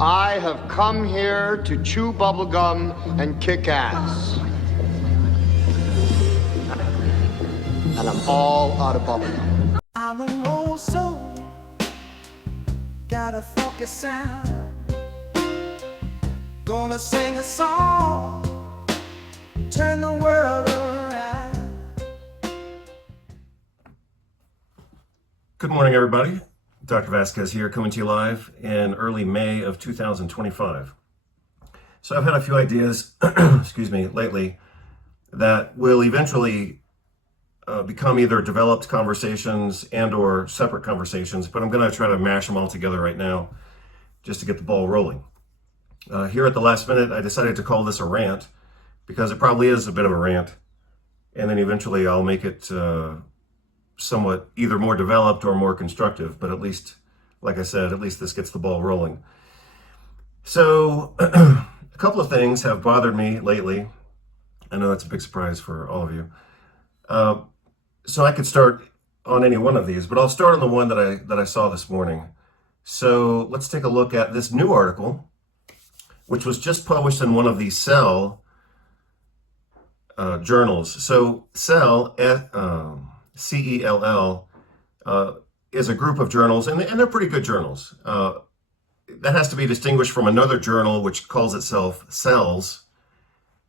I have come here to chew bubblegum and kick ass. And I'm all out of bubblegum. I'm an old soul, got a funky sound. Gonna sing a song, turn the world around. Good morning, everybody. Dr. Vasquez here, coming to you live in early May of 2025. So I've had a few ideas, excuse me, lately that will eventually become either developed conversations and or separate conversations, but I'm going to try to mash them all together right now just to get the ball rolling. Here at the last minute, I decided to call this a rant because it probably is a bit of a rant, and then eventually I'll make it somewhat either more developed or more constructive, but at least, like I said, at least this gets the ball rolling. So a couple of things have bothered me lately. I know that's a big surprise for all of you. So I could start on any one of these, but I'll start on the one that I saw this morning. So let's take a look at this new article, which was just published in one of the Cell journals. So Cell, CELL, is a group of journals, and they're pretty good journals. That has to be distinguished from another journal which calls itself Cells,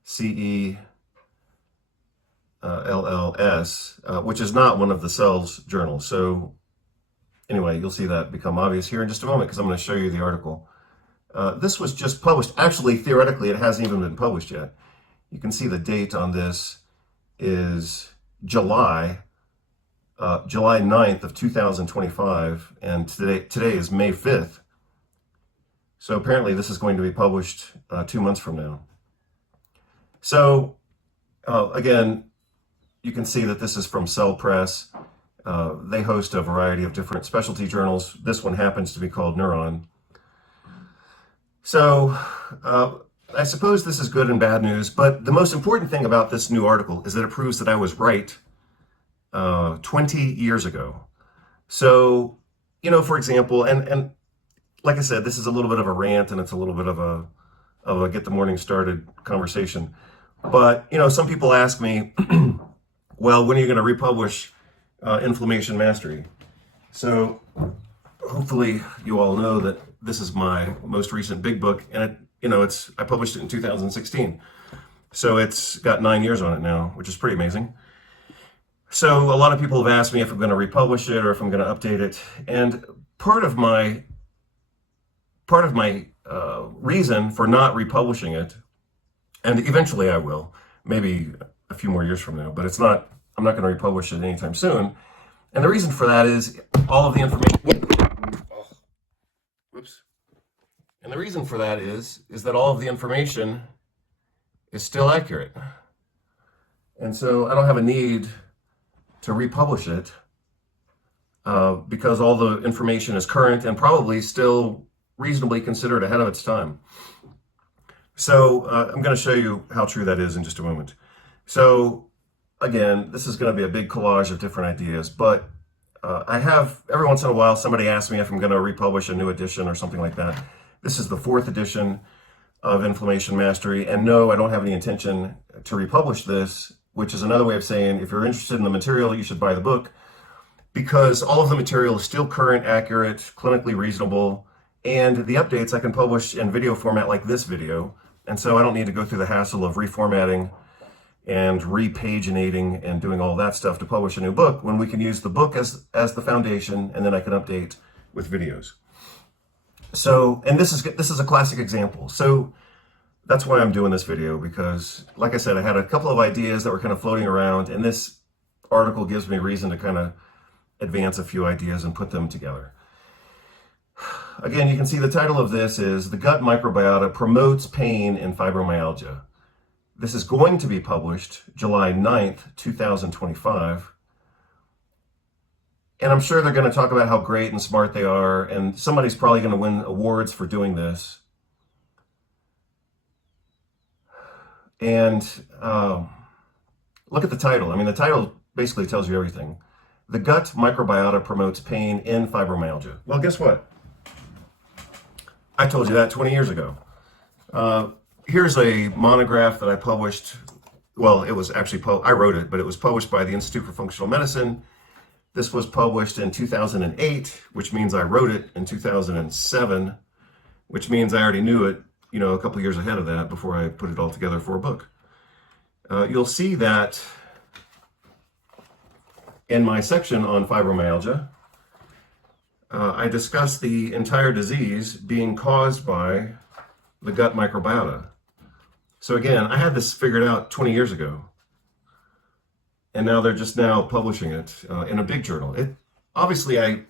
CELLS, which is not one of the Cells journals. So anyway, you'll see that become obvious here in just a moment because I'm going to show you the article. This was just published. Actually, theoretically, it hasn't even been published yet. You can see the date on this is July 9th of 2025, and today is May 5th. So apparently this is going to be published 2 months from now. So again, you can see that this is from Cell Press. They host a variety of different specialty journals. This one happens to be called Neuron. So I suppose this is good and bad news, but the most important thing about this new article is that it proves that I was right 20 years ago. So, for example, and like I said, this is a little bit of a rant and it's a little bit of a get the morning started conversation. But, some people ask me, well, when are you going to republish Inflammation Mastery? So hopefully you all know that this is my most recent big book, and I published it in 2016. So it's got 9 years on it now, which is pretty amazing. So a lot of people have asked me if I'm going to republish it or if I'm going to update it. And part of my reason for not republishing it, and eventually I will, maybe a few more years from now, but I'm not going to republish it anytime soon. And the reason for that is all of the information. Whoops. And the reason for that is that all of the information is still accurate. And so I don't have a need to republish it because all the information is current and probably still reasonably considered ahead of its time. So I'm going to show you how true that is in just a moment. So again, this is going to be a big collage of different ideas, but I have, every once in a while, somebody asks me if I'm going to republish a new edition or something like that. This is the 4th edition of Inflammation Mastery, and no, I don't have any intention to republish this, which is another way of saying if you're interested in the material, you should buy the book, because all of the material is still current, accurate, clinically reasonable, and the updates I can publish in video format like this video, and so I don't need to go through the hassle of reformatting and repaginating and doing all that stuff to publish a new book when we can use the book as the foundation, and then I can update with videos. So, and this is a classic example. So that's why I'm doing this video, because like I said, I had a couple of ideas that were kind of floating around, and this article gives me reason to kind of advance a few ideas and put them together. Again, you can see the title of this is The Gut Microbiota Promotes Pain in Fibromyalgia. This is going to be published July 9th, 2025. And I'm sure they're going to talk about how great and smart they are, and somebody's probably going to win awards for doing this. And look at the title. I mean, the title basically tells you everything. The gut microbiota promotes pain in fibromyalgia. Well, guess what? I told you that 20 years ago. Here's a monograph that I published. Well, it was actually, I wrote it, but it was published by the Institute for Functional Medicine. This was published in 2008, which means I wrote it in 2007, which means I already knew it, a couple years ahead of that before I put it all together for a book. You'll see that in my section on fibromyalgia, I discussed the entire disease being caused by the gut microbiota. So again, I had this figured out 20 years ago, and now they're just now publishing it in a big journal. Obviously, I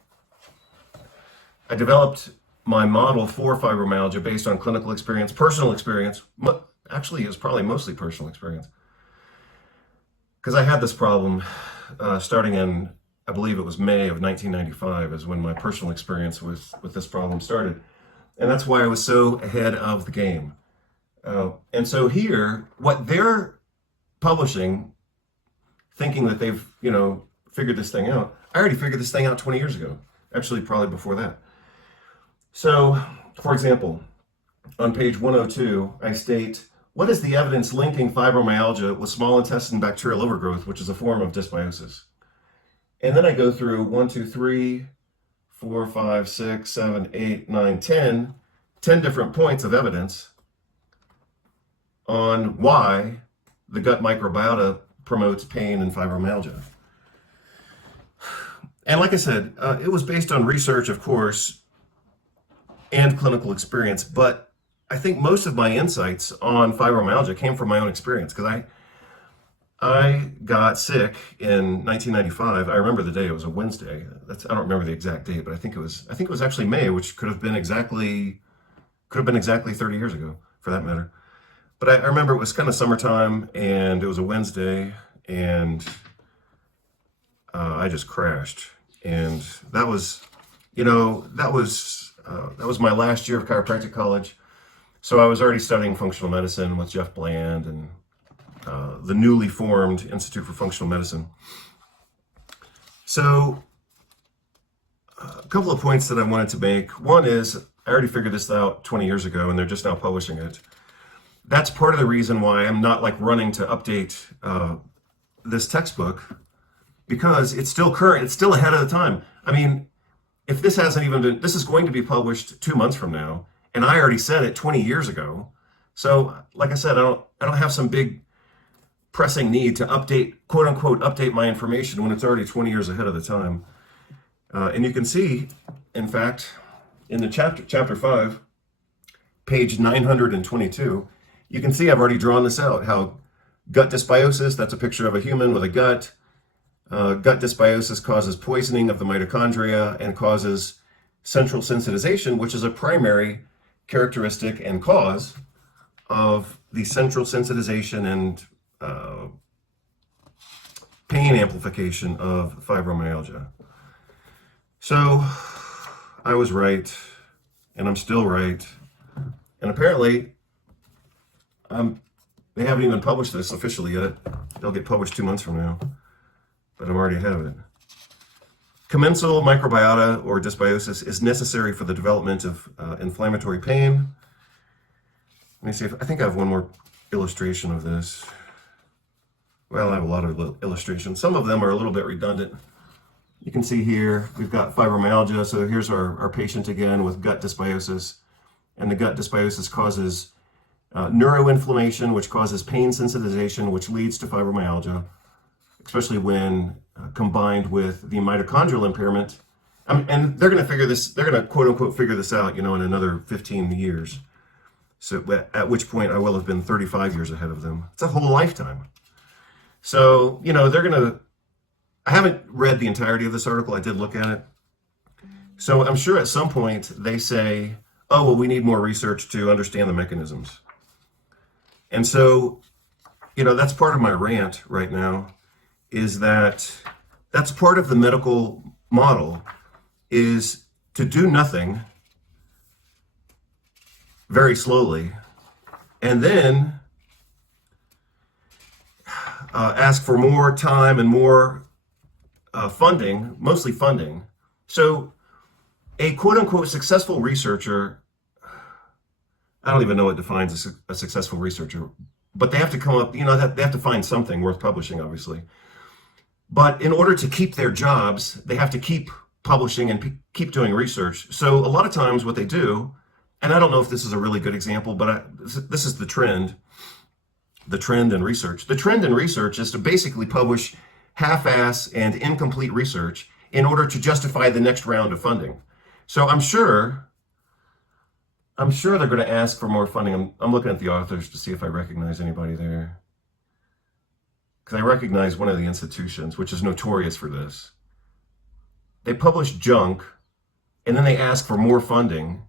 developed my model for fibromyalgia based on clinical experience, personal experience. Actually, it was probably mostly personal experience, because I had this problem starting in, I believe it was May of 1995 is when my personal experience with this problem started. And that's why I was so ahead of the game. And so here, what they're publishing, thinking that they've, figured this thing out, I already figured this thing out 20 years ago. Actually, probably before that. So, for example, on page 102, I state, what is the evidence linking fibromyalgia with small intestine bacterial overgrowth, which is a form of dysbiosis? And then I go through 1, 2, 3, 4, 5, 6, 7, 8, 9, 10 different points of evidence on why the gut microbiota promotes pain and fibromyalgia. And like I said, it was based on research, of course, and clinical experience, but I think most of my insights on fibromyalgia came from my own experience, because I got sick in 1995. I remember the day. It was a Wednesday. I don't remember the exact date, but I think it was actually May, which could have been exactly 30 years ago, for that matter. But I remember it was kind of summertime, and it was a Wednesday, and I just crashed. And that was my last year of chiropractic college. So I was already studying functional medicine with Jeff Bland and the newly formed Institute for Functional Medicine. So a couple of points that I wanted to make. One is, I already figured this out 20 years ago, and they're just now publishing it. That's part of the reason why I'm not running to update this textbook, because it's still current, it's still ahead of the time. I mean, if this hasn't even been, this is going to be published 2 months from now, and I already said it 20 years ago. So, like I said, I don't have some big pressing need to update, quote unquote, update my information when it's already 20 years ahead of the time. And you can see, in fact, in the chapter 5, page 922, you can see I've already drawn this out, how gut dysbiosis, that's a picture of a human with a gut. Gut dysbiosis causes poisoning of the mitochondria and causes central sensitization, which is a primary characteristic and cause of the central sensitization and pain amplification of fibromyalgia. So I was right, and I'm still right. And apparently, they haven't even published this officially yet. They'll get published 2 months from now, but I'm already ahead of it. Commensal microbiota or dysbiosis is necessary for the development of inflammatory pain. Let me see I think I have one more illustration of this. Well, I have a lot of illustrations. Some of them are a little bit redundant. You can see here, we've got fibromyalgia. So here's our patient again with gut dysbiosis. And the gut dysbiosis causes neuroinflammation, which causes pain sensitization, which leads to fibromyalgia, especially when combined with the mitochondrial impairment. And they're going to quote unquote figure this out, in another 15 years. So at which point I will have been 35 years ahead of them. It's a whole lifetime. So, I haven't read the entirety of this article. I did look at it. So I'm sure at some point they say, oh, well, we need more research to understand the mechanisms. And so, that's part of my rant right now, is that's part of the medical model, is to do nothing very slowly, and then ask for more time and more funding, mostly funding. So a quote-unquote successful researcher I don't even know what defines a successful researcher, but they have to come up, they have to find something worth publishing, obviously. But in order to keep their jobs, they have to keep publishing and keep doing research. So a lot of times what they do, and I don't know if this is a really good example, but this is the trend in research. The trend in research is to basically publish half-ass and incomplete research in order to justify the next round of funding. So I'm sure they're going to ask for more funding. I'm looking at the authors to see if I recognize anybody there. Because I recognize one of the institutions, which is notorious for this. They publish junk, and then they ask for more funding,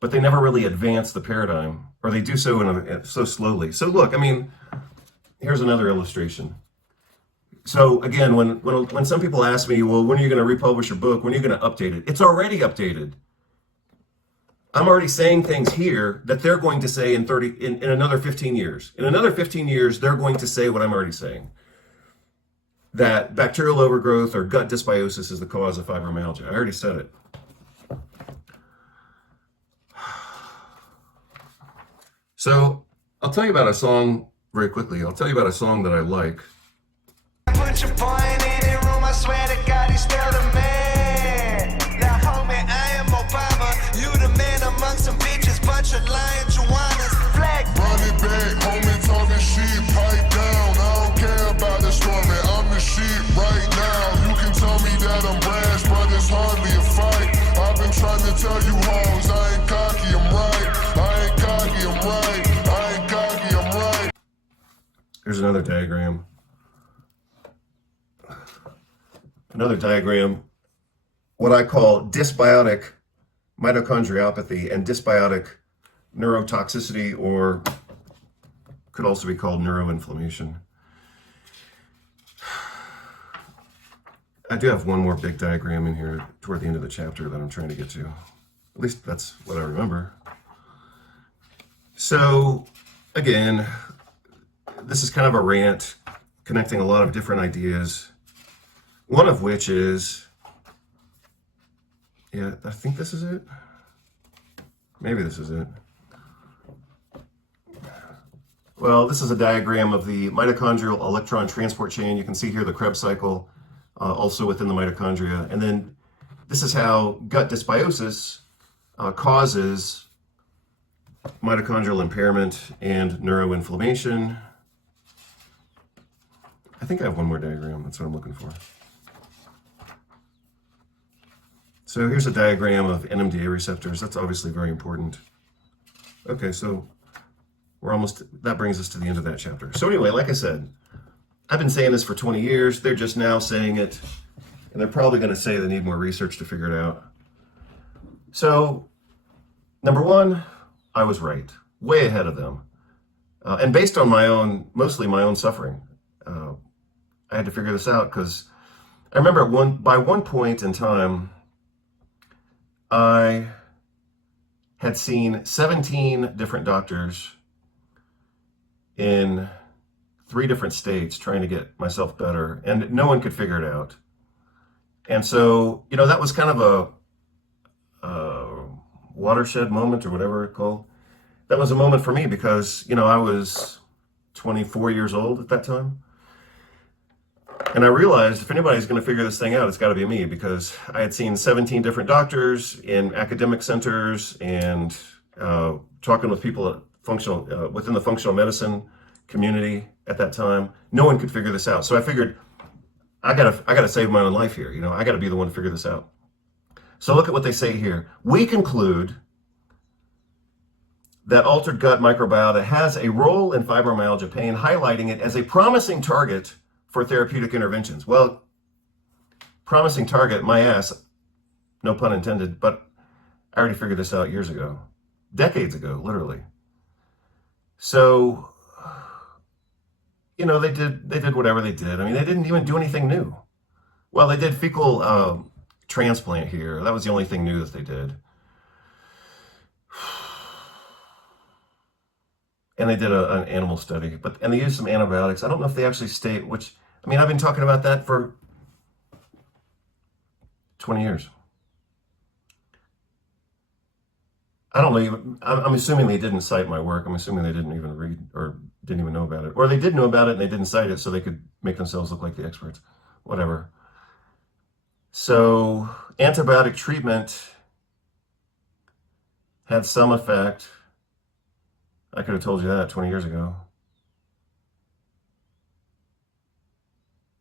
but they never really advance the paradigm, or they do so so slowly. So look, I mean, here's another illustration. So again, when some people ask me, well, when are you going to republish your book? When are you going to update it? It's already updated. I'm already saying things here that they're going to say in another 15 years. In another 15 years, they're going to say what I'm already saying. That bacterial overgrowth or gut dysbiosis is the cause of fibromyalgia. I already said it. So I'll tell you about a song very quickly. I'll tell you about a song that I like. Put your point in the room, I swear to God, he's still the man. Now, homie, I am Obama. You the man among some bitches, bunch of lying Joannas. Flag. Run it back, homie, talking shit, pipe down. I don't care about the story, I'm the shit right now. You can tell me that I'm brash, but it's hardly a fight. I've been trying to tell you hoes, I ain't cocky, I'm right. I ain't cocky, I'm right. I ain't cocky, I'm right. Here's another diagram. Another diagram, what I call dysbiotic mitochondriopathy and dysbiotic neurotoxicity, or could also be called neuroinflammation. I do have one more big diagram in here toward the end of the chapter that I'm trying to get to. At least that's what I remember. So again, this is kind of a rant connecting a lot of different ideas. One of which is, yeah, I think this is it. Maybe this is it. Well, this is a diagram of the mitochondrial electron transport chain. You can see here the Krebs cycle, also within the mitochondria. And then this is how gut dysbiosis causes mitochondrial impairment and neuroinflammation. I think I have one more diagram. That's what I'm looking for. So here's a diagram of NMDA receptors. That's obviously very important. Okay, so that brings us to the end of that chapter. So anyway, like I said, I've been saying this for 20 years. They're just now saying it, and they're probably going to say they need more research to figure it out. So, number one, I was right, way ahead of them. And based on mostly my own suffering. I had to figure this out because I remember by one point in time, I had seen 17 different doctors in 3 different states trying to get myself better, and no one could figure it out. And so, that was kind of a watershed moment or whatever it's called. That was a moment for me because, I was 24 years old at that time. And I realized if anybody's going to figure this thing out, it's got to be me, because I had seen 17 different doctors in academic centers and talking with people at within the functional medicine community at that time. No one could figure this out. So I figured I gotta save my own life here. I got to be the one to figure this out. So look at what they say here. We conclude that altered gut microbiota has a role in fibromyalgia pain, highlighting it as a promising target for therapeutic interventions. Well, promising target, my ass, no pun intended, but I already figured this out years ago, decades ago, literally. So, they did whatever they did. I mean, they didn't even do anything new. Well, they did fecal transplant here. That was the only thing new that they did. And they did an animal study, and they used some antibiotics. I don't know if they actually state which. I mean, I've been talking about that for 20 years. I don't know. I'm assuming they didn't cite my work. I'm assuming they didn't even read or didn't even know about it. Or they did know about it and they didn't cite it so they could make themselves look like the experts. Whatever. So antibiotic treatment had some effect. I could have told you that 20 years ago.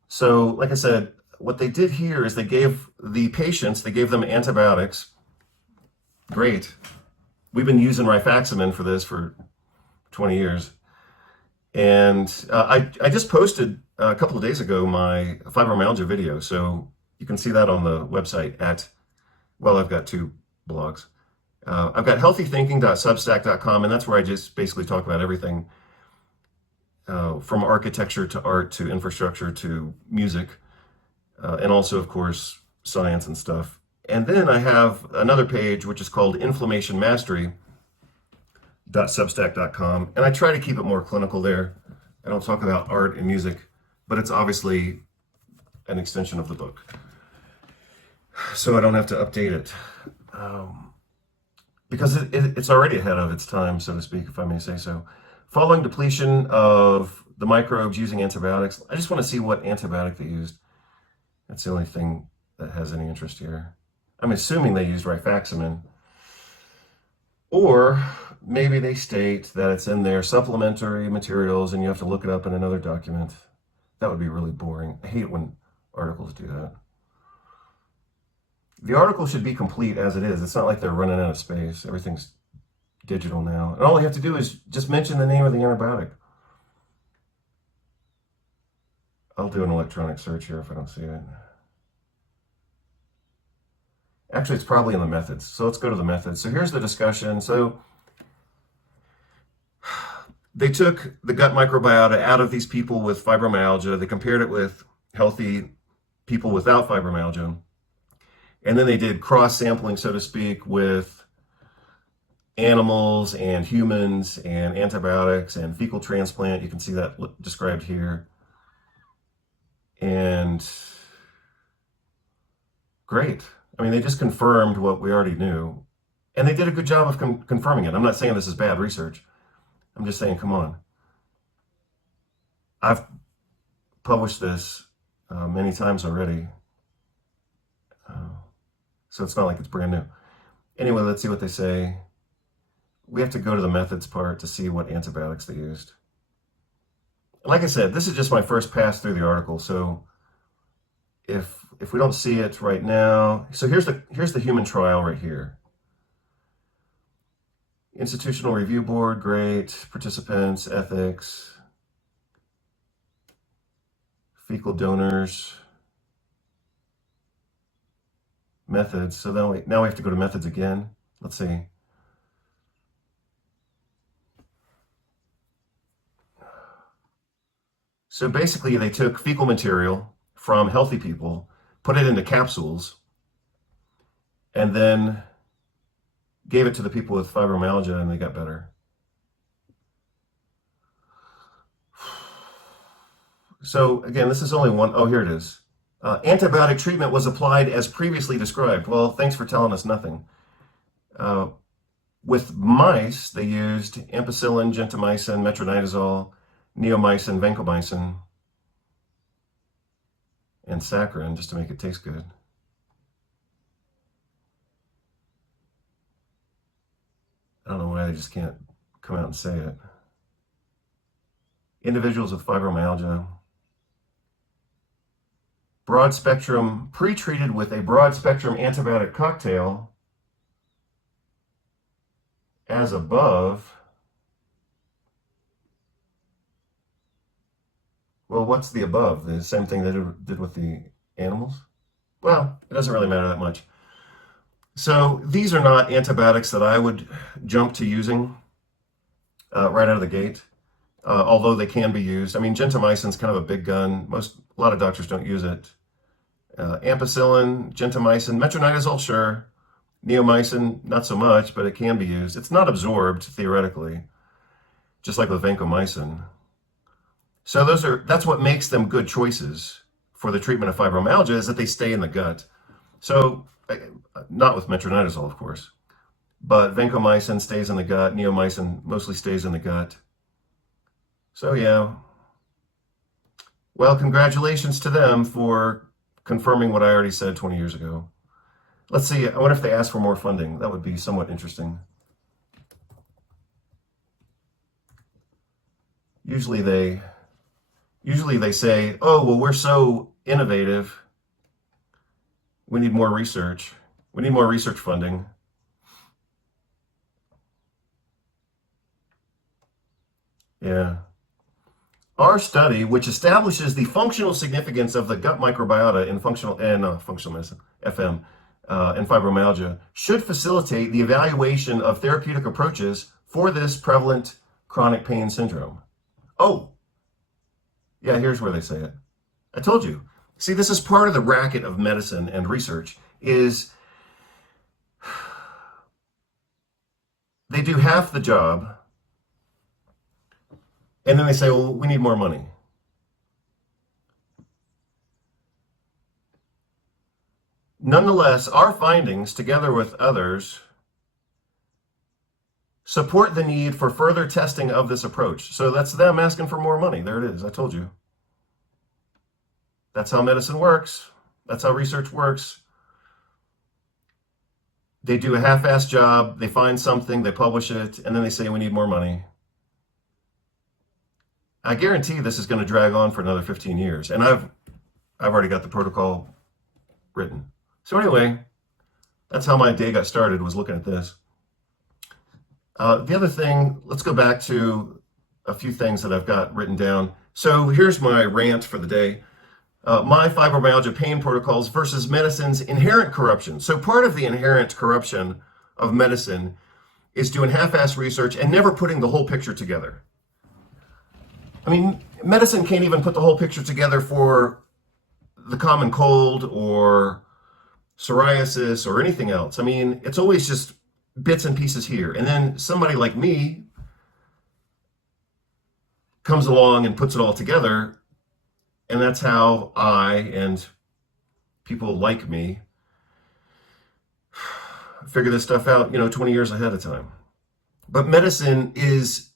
So, like I said, what they did here is they gave the patients, they gave them antibiotics. Great. We've been using rifaximin for this for 20 years. And I just posted a couple of days ago my fibromyalgia video. So you can see that on the website at, well, I've got two blogs. I've got healthythinking.substack.com, and that's where I just basically talk about everything from architecture to art to infrastructure to music, and also, of course, science and stuff. And then I have another page which is called inflammationmastery.substack.com, and I try to keep it more clinical there. I don't talk about art and music, but it's obviously an extension of the book, so I don't have to update it. Because it's already ahead of its time, so to speak, if I may say so. Following depletion of the microbes using antibiotics, I just want to see what antibiotic they used. That's the only thing that has any interest here. I'm assuming they used rifaximin. Or maybe they state that it's in their supplementary materials and you have to look it up in another document. That would be really boring. I hate when articles do that. The article should be complete as it is. It's not like they're running out of space. Everything's digital now. And all you have to do is just mention the name of the antibiotic. I'll do an electronic search here if I don't see it. Actually, it's probably in the methods. So let's go to the methods. So here's the discussion. So they took the gut microbiota out of these people with fibromyalgia. They compared it with healthy people without fibromyalgia. And then they did cross-sampling, so to speak, with animals and humans and antibiotics and fecal transplant. You can see that described here. And great. I mean, they just confirmed what we already knew. And they did a good job of confirming it. I'm not saying this is bad research. I'm just saying, come on. I've published this many times already. So it's not like it's brand new. Anyway, let's see what they say. We have to go to the methods part to see what antibiotics they used. Like I said, this is just my first pass through the article. So if we don't see it right now, so here's the human trial right here. Institutional Review Board, great. Participants, ethics, fecal donors, methods. So now we have to go to methods again. Let's see. So basically they took fecal material from healthy people, put it into capsules, and then gave it to the people with fibromyalgia and they got better. So again, this is only one. Oh, here it is. Antibiotic treatment was applied as previously described. Well, thanks for telling us nothing. With mice, they used ampicillin, gentamicin, metronidazole, neomycin, vancomycin, and saccharin just to make it taste good. I don't know why they just can't come out and say it. Individuals with fibromyalgia. Broad spectrum, pre-treated with a broad spectrum antibiotic cocktail as above. Well, what's the above? The same thing they did with the animals? Well, it doesn't really matter that much. So these are not antibiotics that I would jump to using right out of the gate, although they can be used. I mean, gentamicin is kind of a big gun. A lot of doctors don't use it. Ampicillin, gentamicin, metronidazole, sure. Neomycin, not so much, but it can be used. It's not absorbed theoretically, just like with vancomycin. So that's what makes them good choices for the treatment of fibromyalgia, is that they stay in the gut. So not with metronidazole, of course. but vancomycin stays in the gut, neomycin mostly stays in the gut. So yeah, well, congratulations to them for confirming what I already said 20 years ago. Let's see, I wonder if they ask for more funding. That would be somewhat interesting. Usually they say, oh, well, we're so innovative, we need more research. We need more research funding. Yeah. Our study, which establishes the functional significance of the gut microbiota in functional medicine, FM, and fibromyalgia, should facilitate the evaluation of therapeutic approaches for this prevalent chronic pain syndrome. Oh, yeah, here's where they say it. I told you. See, this is part of the racket of medicine and research, is they do half the job, and then they say, well, we need more money. Nonetheless, our findings, together with others, support the need for further testing of this approach. So that's them asking for more money. There it is. I told you. That's how medicine works. That's how research works. They do a half-assed job. They find something, they publish it, and then they say we need more money. I guarantee this is going to drag on for another 15 years. And I've already got the protocol written. So anyway, that's how my day got started, was looking at this. The other thing, let's go back to a few things that I've got written down. So here's my rant for the day. My fibromyalgia pain protocols versus medicine's inherent corruption. So part of the inherent corruption of medicine is doing half-assed research and never putting the whole picture together. I mean, medicine can't even put the whole picture together for the common cold or psoriasis or anything else. I mean, it's always just bits and pieces here. And then somebody like me comes along and puts it all together. And that's how I and people like me figure this stuff out, 20 years ahead of time. But medicine is,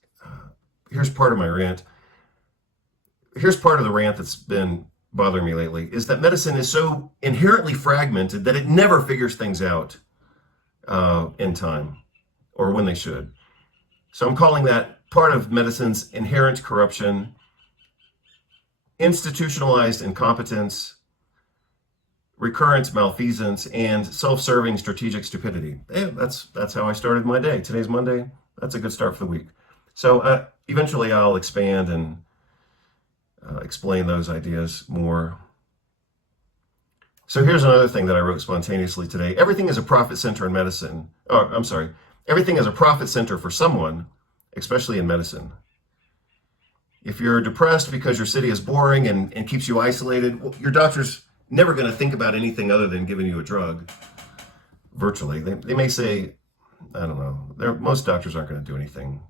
here's part of my rant. Here's part of the rant that's been bothering me lately, is that medicine is so inherently fragmented that it never figures things out in time or when they should. So I'm calling that part of medicine's inherent corruption, institutionalized incompetence, recurrent malfeasance, and self-serving strategic stupidity. Yeah, that's how I started my day. Today's Monday. That's a good start for the week. So eventually I'll expand and explain those ideas more. So here's another thing that I wrote spontaneously today. Everything is a profit center in medicine. Oh, I'm sorry. Everything is a profit center for someone, especially in medicine. If you're depressed because your city is boring and keeps you isolated, well, your doctor's never going to think about anything other than giving you a drug. Virtually. They may say, I don't know. Most doctors aren't going to do anything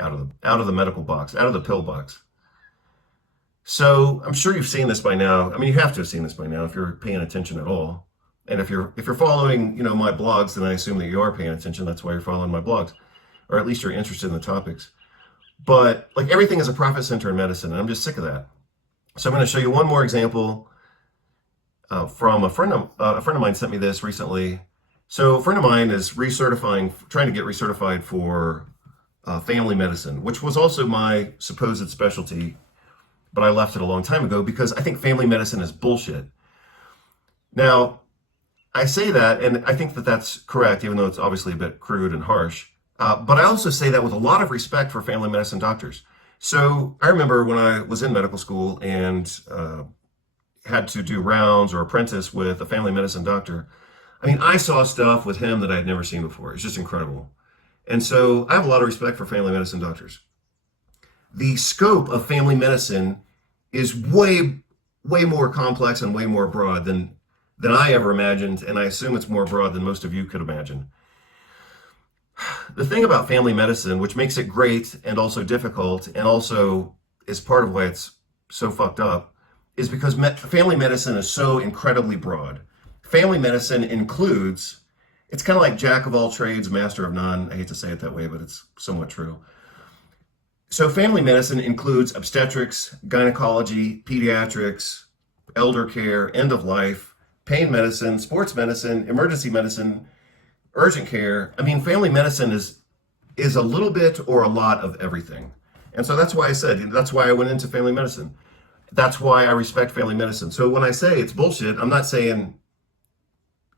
out of the medical box, out of the pill box. So I'm sure you've seen this by now. I mean, you have to have seen this by now if you're paying attention at all. And if you're following, my blogs, then I assume that you are paying attention. That's why you're following my blogs, or at least you're interested in the topics. But like everything is a profit center in medicine, and I'm just sick of that. So I'm going to show you one more example from a friend of mine sent me this recently. So a friend of mine is trying to get recertified for family medicine, which was also my supposed specialty, but I left it a long time ago because I think family medicine is bullshit. Now, I say that, and I think that that's correct, even though it's obviously a bit crude and harsh. But I also say that with a lot of respect for family medicine doctors. So I remember when I was in medical school and had to do rounds or apprentice with a family medicine doctor. I mean, I saw stuff with him that I had never seen before. It's just incredible. And so I have a lot of respect for family medicine doctors. The scope of family medicine is way more complex and way more broad than I ever imagined, and I assume it's more broad than most of you could imagine. The thing about family medicine, which makes it great and also difficult, and also is part of why it's so fucked up, is because family medicine is so incredibly broad. Family medicine includes It's kind of like jack of all trades, master of none. I hate to say it that way, but it's somewhat true. So family medicine includes obstetrics, gynecology, pediatrics, elder care, end of life, pain medicine, sports medicine, emergency medicine, urgent care. I mean, family medicine is a little bit or a lot of everything. And so that's why I said, that's why I went into family medicine. That's why I respect family medicine. So when I say it's bullshit, I'm not saying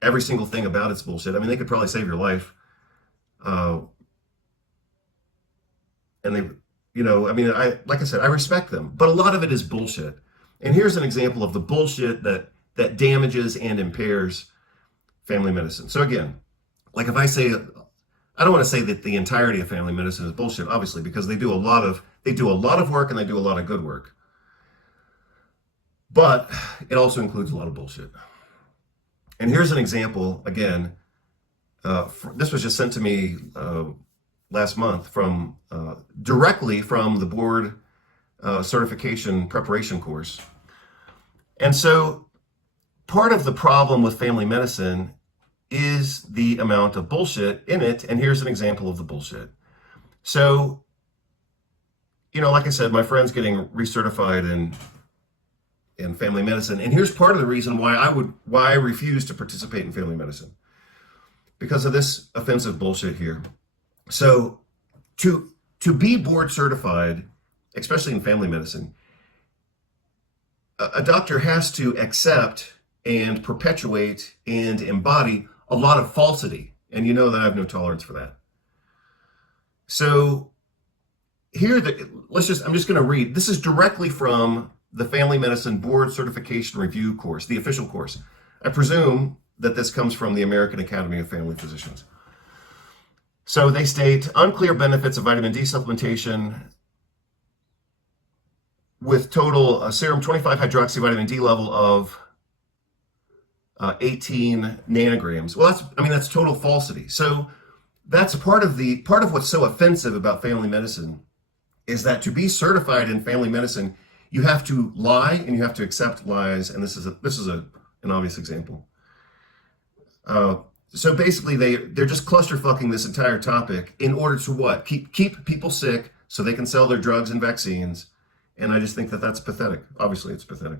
every single thing about it's bullshit. I mean, they could probably save your life. And they, you know, I mean, like I said, I respect them, but a lot of it is bullshit. And here's an example of the bullshit that damages and impairs family medicine. So again, like if I say, I don't want to say that the entirety of family medicine is bullshit, obviously, because they do a lot of work and they do a lot of good work. But it also includes a lot of bullshit. And here's an example, again, this was just sent to me last month from directly from the board certification preparation course. And so part of the problem with family medicine is the amount of bullshit in it. And here's an example of the bullshit. So, you know, like I said, my friend's getting recertified in family medicine. And here's part of the reason why I refuse to participate in family medicine, because of this offensive bullshit here. So to be board certified, especially in family medicine, a doctor has to accept and perpetuate and embody a lot of falsity. And you know that I have no tolerance for that. So here, I'm just going to read. This is directly from the Family Medicine Board Certification Review course, the official course. I presume that this comes from the American Academy of Family Physicians. So they state, unclear benefits of vitamin D supplementation with total serum 25 hydroxy vitamin D level of 18 nanograms. Well, that's total falsity. So that's part of what's so offensive about family medicine is that to be certified in family medicine, you have to lie and you have to accept lies. And this is an obvious example. So basically they're just clusterfucking this entire topic in order to what? Keep people sick so they can sell their drugs and vaccines. And I just think that that's pathetic. Obviously it's pathetic.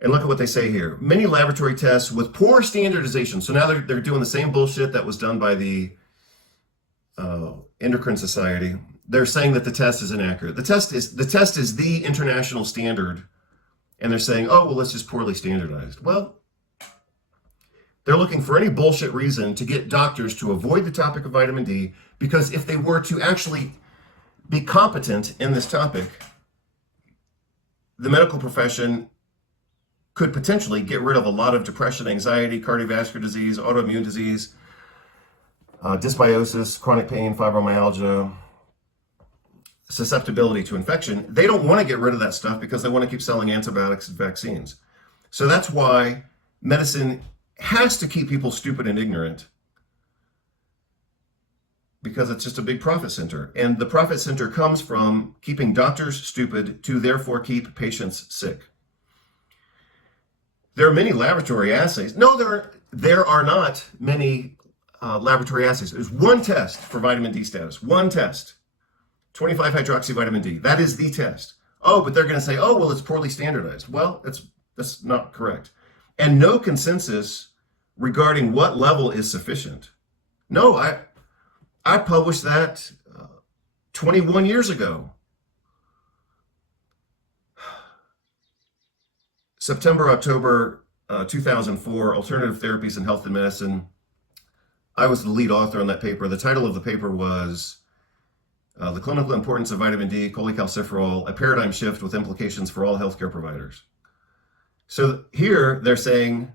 And look at what they say here. Many laboratory tests with poor standardization. So now they're doing the same bullshit that was done by the Endocrine Society. They're saying that the test is inaccurate. The test is the international standard. And they're saying, oh, well, it's just poorly standardized. Well, they're looking for any bullshit reason to get doctors to avoid the topic of vitamin D, because if they were to actually be competent in this topic, the medical profession could potentially get rid of a lot of depression, anxiety, cardiovascular disease, autoimmune disease, dysbiosis, chronic pain, fibromyalgia, susceptibility to infection. They don't want to get rid of that stuff because they want to keep selling antibiotics and vaccines. So that's why medicine has to keep people stupid and ignorant, because it's just a big profit center. And the profit center comes from keeping doctors stupid to therefore keep patients sick. There are many laboratory assays. No, there are not many laboratory assays. There's one test for vitamin D status, one test, 25 hydroxy vitamin D. That is the test. Oh, but they're going to say, oh, well, it's poorly standardized. Well, that's not correct. And no consensus regarding what level is sufficient. No, I published that 21 years ago. September, October 2004, Alternative Therapies in Health and Medicine. I was the lead author on that paper. The title of the paper was The Clinical Importance of Vitamin D, Cholecalciferol, a Paradigm Shift with Implications for All Healthcare Providers. So here they're saying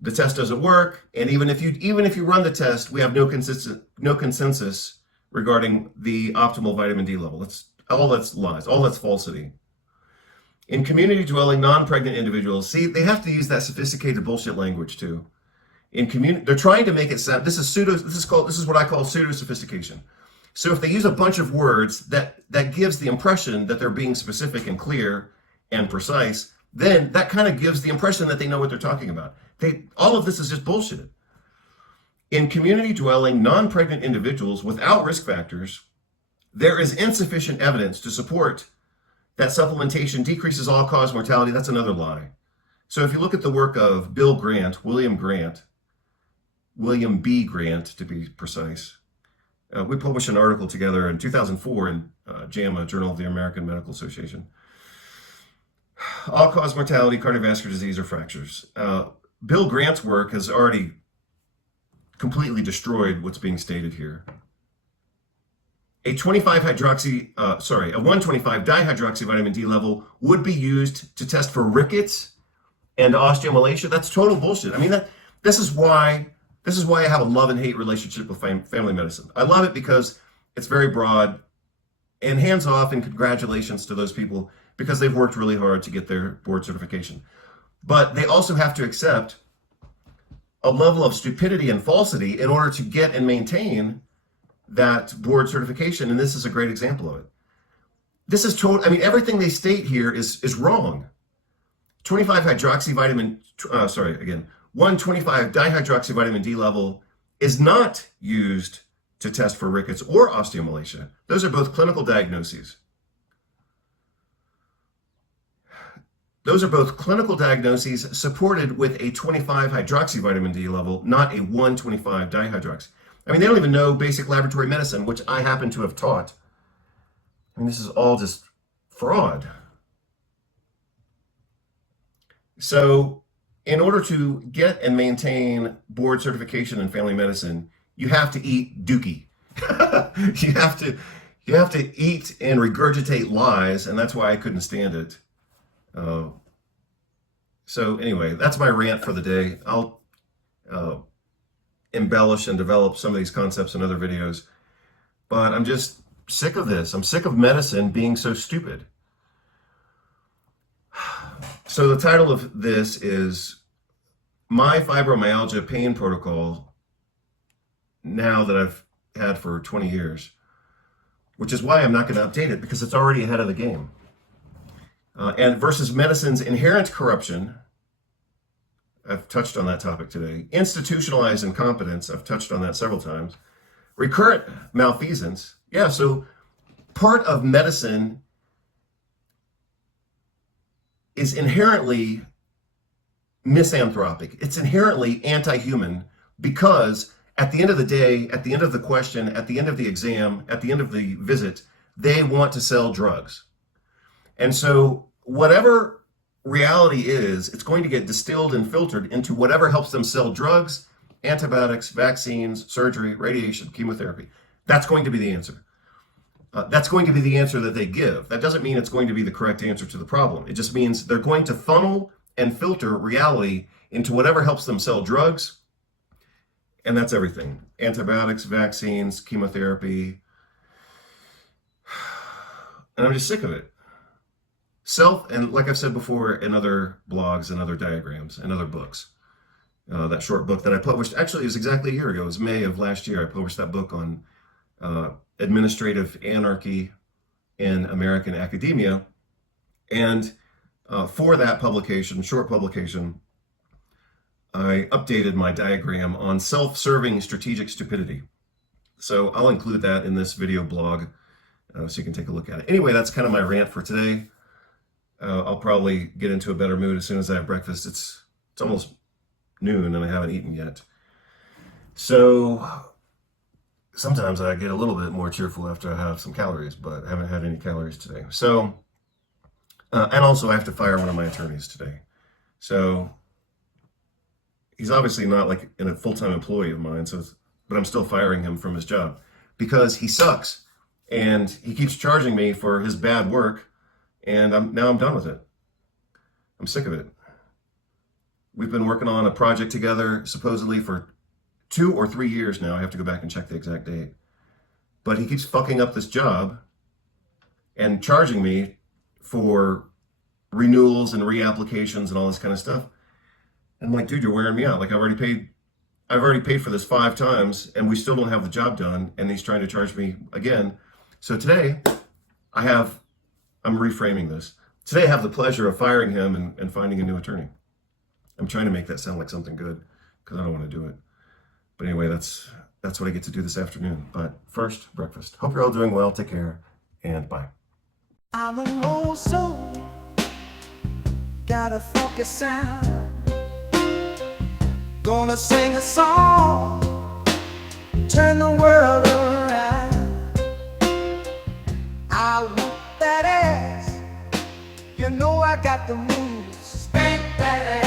the test doesn't work, and even if you run the test, we have no consensus regarding the optimal vitamin D level. That's lies, all that's falsity. In community-dwelling, non-pregnant individuals, see, they have to use that sophisticated bullshit language too. They're trying to make it sound. This is what I call pseudo-sophistication. So if they use a bunch of words that gives the impression that they're being specific and clear and precise, then that kind of gives the impression that they know what they're talking about. All of this is just bullshit. In community-dwelling, non-pregnant individuals without risk factors, there is insufficient evidence to support that supplementation decreases all-cause mortality. That's another lie. So if you look at the work of William B. Grant to be precise, we published an article together in 2004 in JAMA, Journal of the American Medical Association. All-cause mortality, cardiovascular disease, or fractures. Bill Grant's work has already completely destroyed what's being stated here. A 125 dihydroxyvitamin D level would be used to test for rickets and osteomalacia. That's total bullshit. I mean, this is why I have a love and hate relationship with family medicine. I love it because it's very broad, and hands off and congratulations to those people because they've worked really hard to get their board certification. But they also have to accept a level of stupidity and falsity in order to get and maintain that board certification, and this is a great example of it. This is total. I mean, everything they state here is wrong. 125 dihydroxyvitamin D level is not used to test for rickets or osteomalacia. Those are both clinical diagnoses. Those are both clinical diagnoses supported with a 25 hydroxyvitamin D level, not a 125 dihydroxy. I mean, they don't even know basic laboratory medicine, which I happen to have taught. I mean, this is all just fraud. So in order to get and maintain board certification in family medicine, you have to eat dookie. you have to eat and regurgitate lies, and that's why I couldn't stand it. So anyway, that's my rant for the day. I'll embellish and develop some of these concepts in other videos, but I'm just sick of this. I'm sick of medicine being so stupid. So the title of this is My Fibromyalgia Pain Protocol, now that I've had for 20 years, which is why I'm not going to update it, because it's already ahead of the game. And versus medicine's inherent corruption. I've touched on that topic today. Institutionalized incompetence. I've touched on that several times. Recurrent malfeasance. Yeah, so part of medicine is inherently misanthropic. It's inherently anti-human because at the end of the day, at the end of the question, at the end of the exam, at the end of the visit, they want to sell drugs. And so whatever reality is, it's going to get distilled and filtered into whatever helps them sell drugs, antibiotics, vaccines, surgery, radiation, chemotherapy. That's going to be the answer. That's going to be the answer that they give. That doesn't mean it's going to be the correct answer to the problem. It just means they're going to funnel and filter reality into whatever helps them sell drugs. And that's everything. Antibiotics, vaccines, chemotherapy. And I'm just sick of it. And like I've said before in other blogs and other diagrams and other books, that short book that I published, actually it was exactly a year ago. It was May of last year. I published that book on administrative anarchy in American academia. And for that publication, short publication, I updated my diagram on self-serving strategic stupidity. So I'll include that in this video blog so you can take a look at it. Anyway, that's kind of my rant for today. I'll probably get into a better mood as soon as I have breakfast. It's almost noon and I haven't eaten yet. So sometimes I get a little bit more cheerful after I have some calories, but I haven't had any calories today. So, and also I have to fire one of my attorneys today. So he's obviously not like a full-time employee of mine, but I'm still firing him from his job because he sucks and he keeps charging me for his bad work, and now I'm done with it. I'm sick of it. We've been working on a project together supposedly for 2 or 3 years now. I have to go back and check the exact date. But he keeps fucking up this job and charging me for renewals and reapplications and all this kind of stuff. And I'm like, dude, you're wearing me out. Like I've already paid for this 5 times and we still don't have the job done, and he's trying to charge me again. So today I'm reframing this. Today I have the pleasure of firing him and finding a new attorney. I'm trying to make that sound like something good because I don't want to do it. But anyway, that's what I get to do this afternoon. But first, breakfast. Hope you're all doing well. Take care, and bye. I'm an old soul, got a funky sound. Gonna sing a song, turn the world around. I want that ass, you know I got the moves. Spank that ass.